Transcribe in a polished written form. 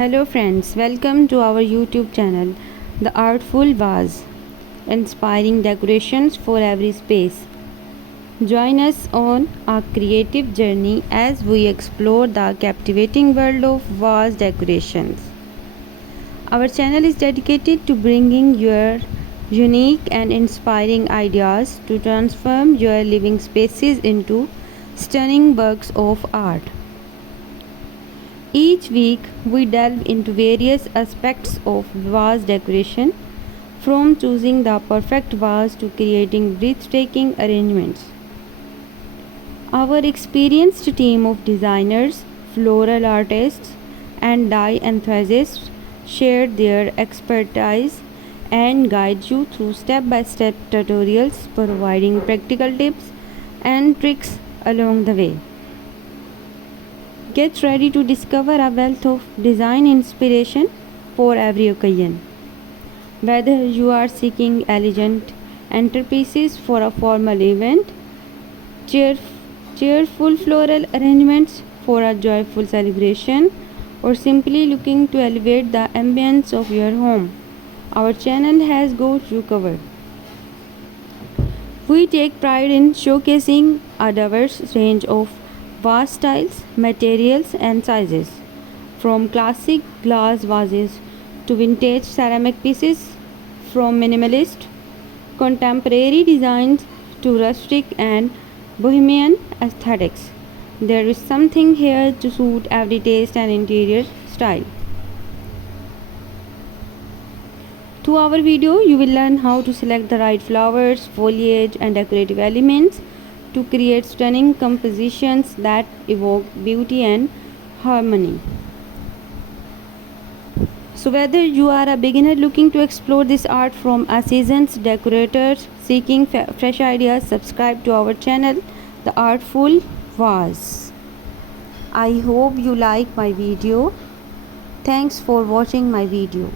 Hello friends, welcome to our YouTube channel, The Artful Vase, inspiring decorations for every space. Join us on a creative journey as we explore the captivating world of vase decorations. Our channel is dedicated to bringing your unique and inspiring ideas to transform your living spaces into stunning works of art. Each week, we delve into various aspects of vase decoration, from choosing the perfect vase to creating breathtaking arrangements. Our experienced team of designers, floral artists, and dye enthusiasts share their expertise and guide you through step-by-step tutorials, providing practical tips and tricks along the way. Get ready to discover a wealth of design inspiration for every occasion. Whether you are seeking elegant centerpieces for a formal event, cheerful floral arrangements for a joyful celebration, or simply looking to elevate the ambience of your home, our channel has got you covered. We take pride in showcasing a diverse range of vase styles, materials, and sizes, from classic glass vases to vintage ceramic pieces, from minimalist contemporary designs to rustic and bohemian aesthetics. There is something here to suit every taste and interior style. Through our video, you will learn how to select the right flowers, foliage, and decorative elements to create stunning compositions that evoke beauty and harmony. So whether you are a beginner looking to explore this art from a seasoned decorator seeking fresh ideas, subscribe to our channel, The Artful Vase. I hope you like my video. Thanks for watching my video.